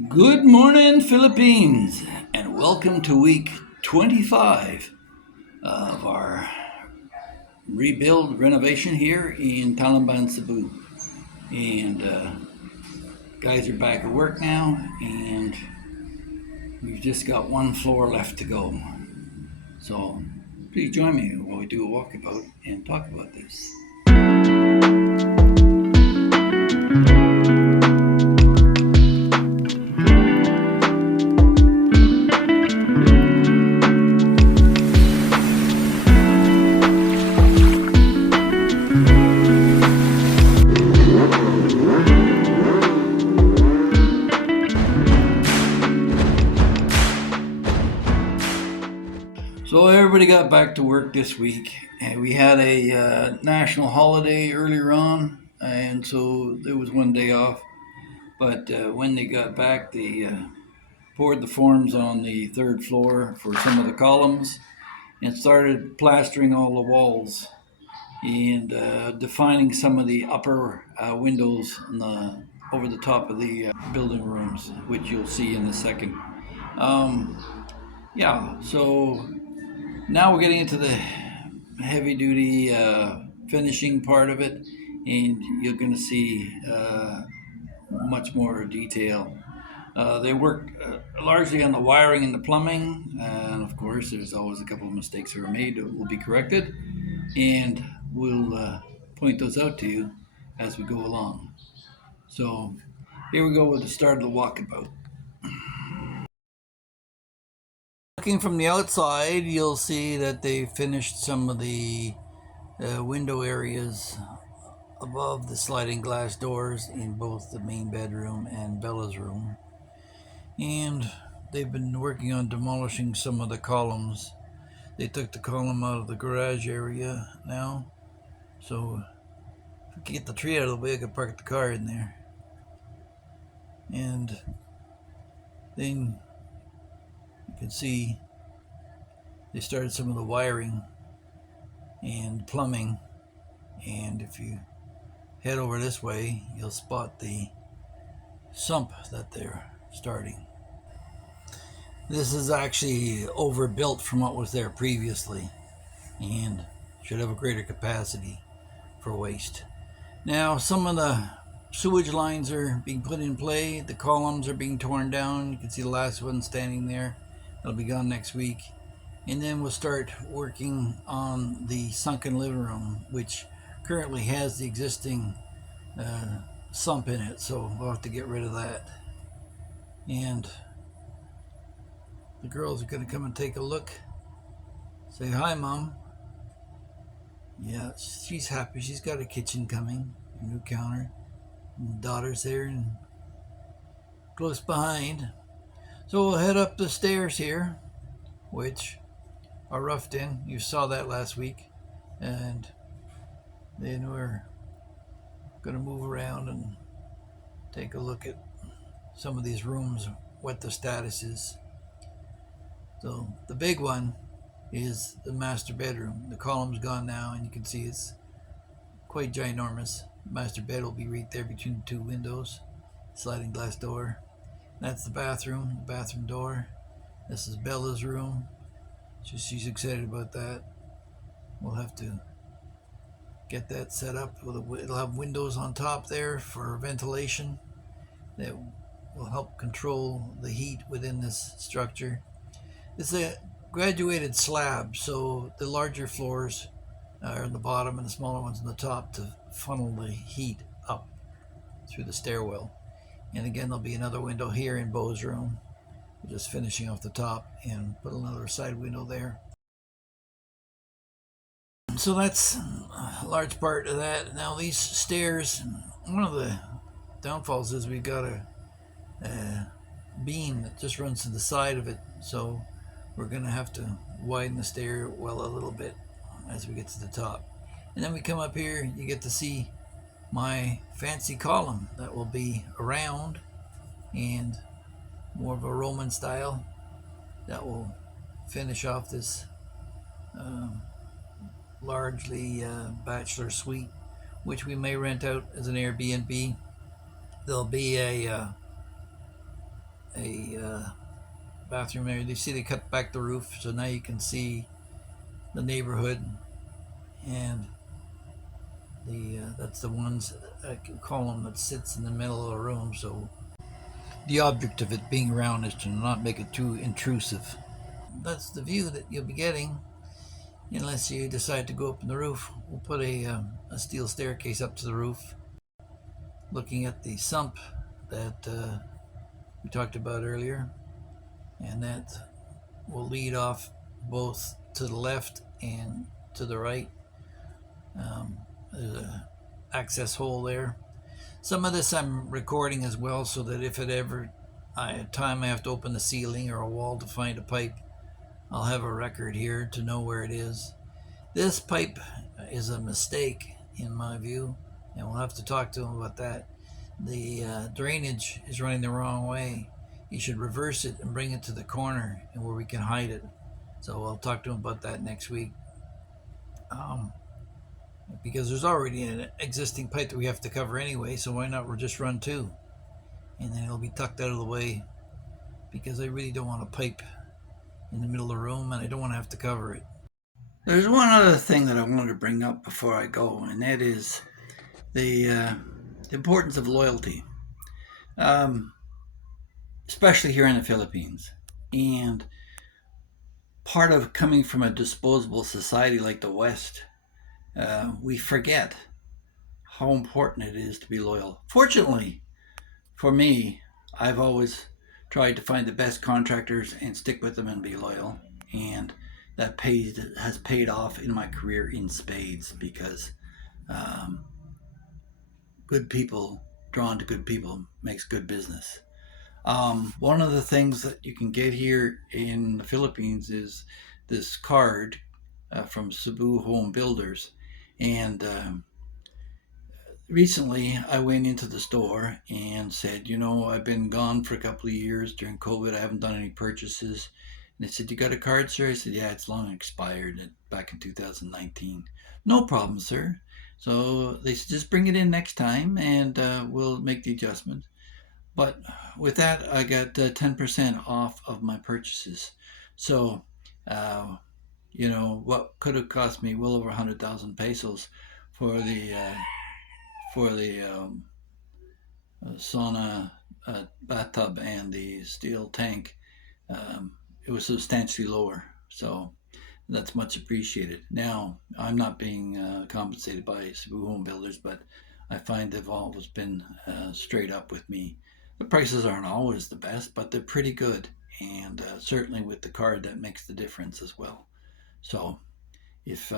Good morning, Philippines, and welcome to week 25 of our rebuild renovation here in Talamban, Cebu. And guys are back at work now, and we've just got one floor left to go. So please join me while we do a walkabout and talk about this. So everybody got back to work this week, and we had a national holiday earlier on, and so there was one day off. But when they got back, they poured the forms on the third floor for some of the columns and started plastering all the walls and defining some of the upper windows over the top of the building rooms, which you'll see in a second. Um, yeah, so now we're getting into the heavy duty finishing part of it, and you're going to see much more detail. They work largely on the wiring and the plumbing, and of course, there's always a couple of mistakes that are made that will be corrected, and we'll point those out to you as we go along. So, here we go with the start of the walkabout. Looking from the outside, you'll see that they finished some of the window areas above the sliding glass doors in both the main bedroom and Bella's room. And they've been working on demolishing some of the columns. They took the column out of the garage area now, so if we can get the tree out of the way, I could park the car in there. And then you can see they started some of the wiring and plumbing, and if you head over this way, you'll spot the sump that they're starting. This is actually overbuilt from what was there previously and should have a greater capacity for waste. Now, some of the sewage lines are being put in play. The columns are being torn down. You can see the last one standing there. It'll be gone next week. And then we'll start working on the sunken living room, which currently has the existing sump in it. So we'll have to get rid of that. And the girls are going to come and take a look. Say hi, Mom. Yeah, she's happy. She's got a kitchen coming, a new counter. And the daughter's there and close behind. So we'll head up the stairs here, which are roughed in. You saw that last week. And then we're going to move around and take a look at some of these rooms, what the status is. So the big one is the master bedroom. The column's gone now, and you can see it's quite ginormous. The master bed will be right there between the two windows, sliding glass door. That's the bathroom door. This is Bella's room. She's excited about that. We'll have to get that set up. It'll have windows on top there for ventilation that will help control the heat within this structure. It's a graduated slab, so the larger floors are on the bottom and the smaller ones on the top to funnel the heat up through the stairwell. And again, there'll be another window here in Beau's room. We're just finishing off the top and put another side window there. So that's a large part of that. Now these stairs, one of the downfalls is we've got a beam that just runs to the side of it, so we're going to have to widen the stairwell a little bit as we get to the top. And then we come up here, you get to see my fancy column that will be around and more of a Roman style that will finish off this largely bachelor suite, which we may rent out as an Airbnb. There'll be a a bathroom area. You see they cut back the roof, so now you can see the neighborhood, and that's the ones column that sits in the middle of the room. So the object of it being round is to not make it too intrusive. That's the view that you'll be getting, unless you decide to go up in the roof. We'll put a steel staircase up to the roof, looking at the sump that we talked about earlier, and that will lead off both to the left and to the right. There's a access hole there. Some of this I'm recording as well, so that if at ever time I have to open the ceiling or a wall to find a pipe, I'll have a record here to know where it is. This pipe is a mistake in my view, and we'll have to talk to him about that. The drainage is running the wrong way. You should reverse it and bring it to the corner and where we can hide it. So I'll talk to him about that next week. Because there's already an existing pipe that we have to cover anyway, so why not we'll just run two, and then it'll be tucked out of the way, because I really don't want a pipe in the middle of the room, and I don't want to have to cover it. There's one other thing that I wanted to bring up before I go, and that is the importance of loyalty, especially here in the Philippines. And part of coming from a disposable society like the West, we forget how important it is to be loyal. Fortunately for me, I've always tried to find the best contractors and stick with them and be loyal, and that has paid off in my career in spades, because good people drawn to good people makes good business. One of the things that you can get here in the Philippines is this card from Cebu Home Builders, and recently I went into the store and said, I've been gone for a couple of years during COVID. I haven't done any purchases. And they said, "You got a card, sir?" I said, "Yeah, it's long expired, back in 2019. "No problem, sir." So they said, "Just bring it in next time and we'll make the adjustment." But with that, I got 10% off of my purchases. So, what could have cost me well over 100,000 pesos for the sauna bathtub and the steel tank, it was substantially lower. So that's much appreciated. Now, I'm not being compensated by Cebu Home Builders, but I find they've always been straight up with me. The prices aren't always the best, but they're pretty good. And certainly with the card, that makes the difference as well. So if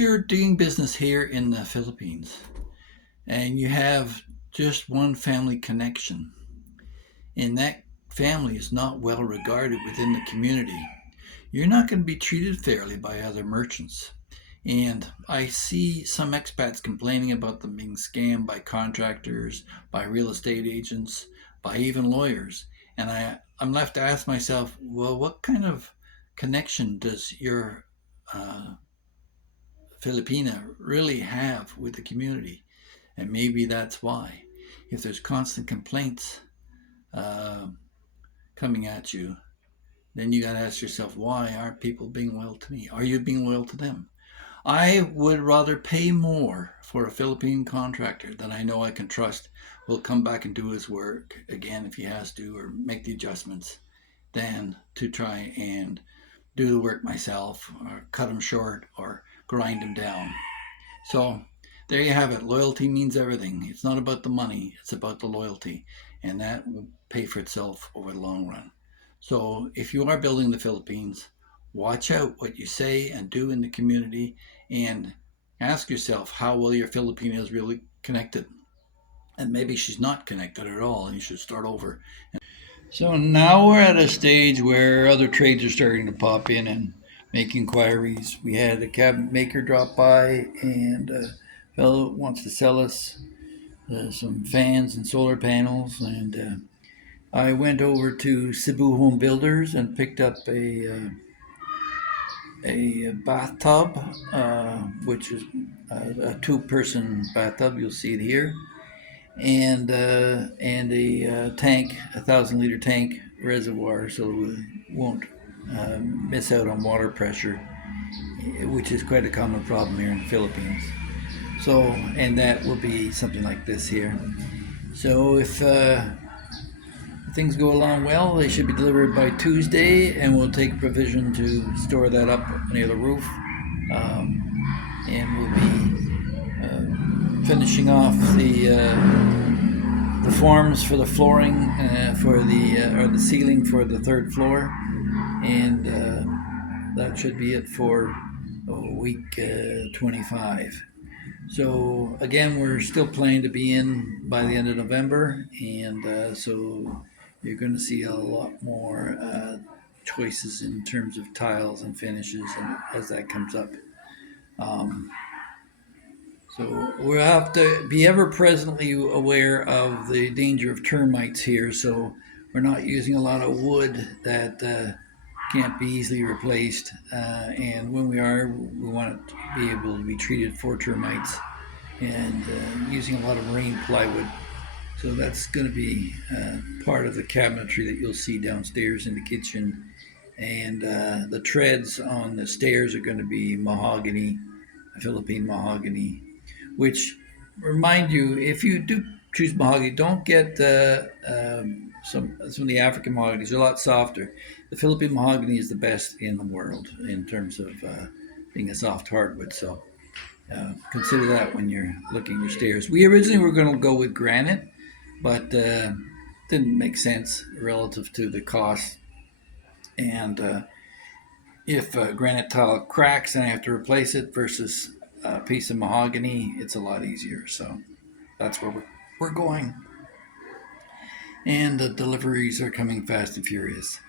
you're doing business here in the Philippines and you have just one family connection, and that family is not well regarded within the community, you're not going to be treated fairly by other merchants. And I see some expats complaining about them being scammed by contractors, by real estate agents, by even lawyers. And I'm left to ask myself, well, what kind of connection does your Filipina really have with the community? And maybe that's why. If there's constant complaints uh, coming at you, then you got to ask yourself, why aren't people being loyal to me? Are you being loyal to them? I would rather pay more for a Philippine contractor that I know I can trust will come back and do his work again if he has to, or make the adjustments, than to try and do the work myself, or cut him short, or grind him down. So there you have it. Loyalty means everything. It's not about the money, it's about the loyalty. And that will pay for itself over the long run. So if you are building the Philippines, watch out what you say and do in the community, and ask yourself how well your Filipina is really connected. And maybe she's not connected at all, and you should start over. So now we're at a stage where other trades are starting to pop in and make inquiries. We had a cabinet maker drop by, and a fellow wants to sell us some fans and solar panels. And I went over to Cebu Home Builders and picked up a bathtub, which is a two-person bathtub. You'll see it here. and a tank, 1,000-liter tank reservoir, so we won't miss out on water pressure, which is quite a common problem here in the Philippines. So, and that will be something like this here. So if things go along well, they should be delivered by Tuesday, and we'll take provision to store that up near the roof. And we'll be finishing off the forms for the flooring for the ceiling for the third floor, and that should be it for week 25. So again, we're still planning to be in by the end of November, and so you're going to see a lot more choices in terms of tiles and finishes, and as that comes up. So we'll have to be ever presently aware of the danger of termites here. So we're not using a lot of wood that can't be easily replaced. And when we are, we want it to be able to be treated for termites, and using a lot of rain plywood. So that's going to be part of the cabinetry that you'll see downstairs in the kitchen. And the treads on the stairs are going to be mahogany, Philippine mahogany, which, remind you, if you do choose mahogany, don't get some of the African mahoganies. They're a lot softer. The Philippine mahogany is the best in the world in terms of being a soft hardwood. So consider that when you're looking at your stairs. We originally were going to go with granite, but didn't make sense relative to the cost. And if granite tile cracks and I have to replace it versus a piece of mahogany, it's a lot easier. So that's where we're going. And the deliveries are coming fast and furious.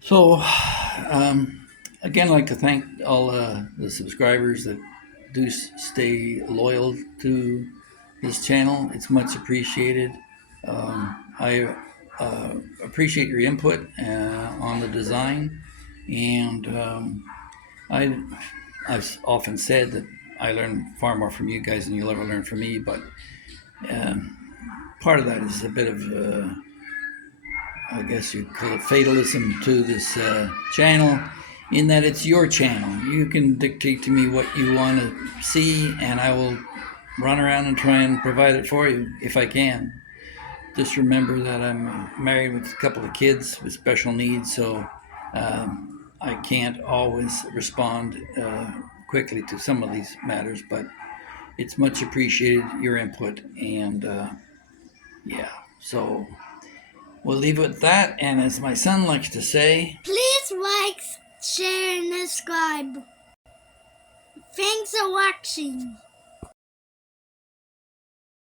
So again, I'd like to thank all the subscribers that do stay loyal to this channel. It's much appreciated. I appreciate your input on the design, and I've often said that I learn far more from you guys than you'll ever learn from me, but part of that is a bit of, I guess you'd call it fatalism to this channel, in that it's your channel. You can dictate to me what you want to see, and I will run around and try and provide it for you if I can. Just remember that I'm married with a couple of kids with special needs, so I can't always respond quickly to some of these matters, but it's much appreciated, your input, and yeah, so we'll leave it at that, and as my son likes to say, please like, share, and subscribe. Thanks for watching.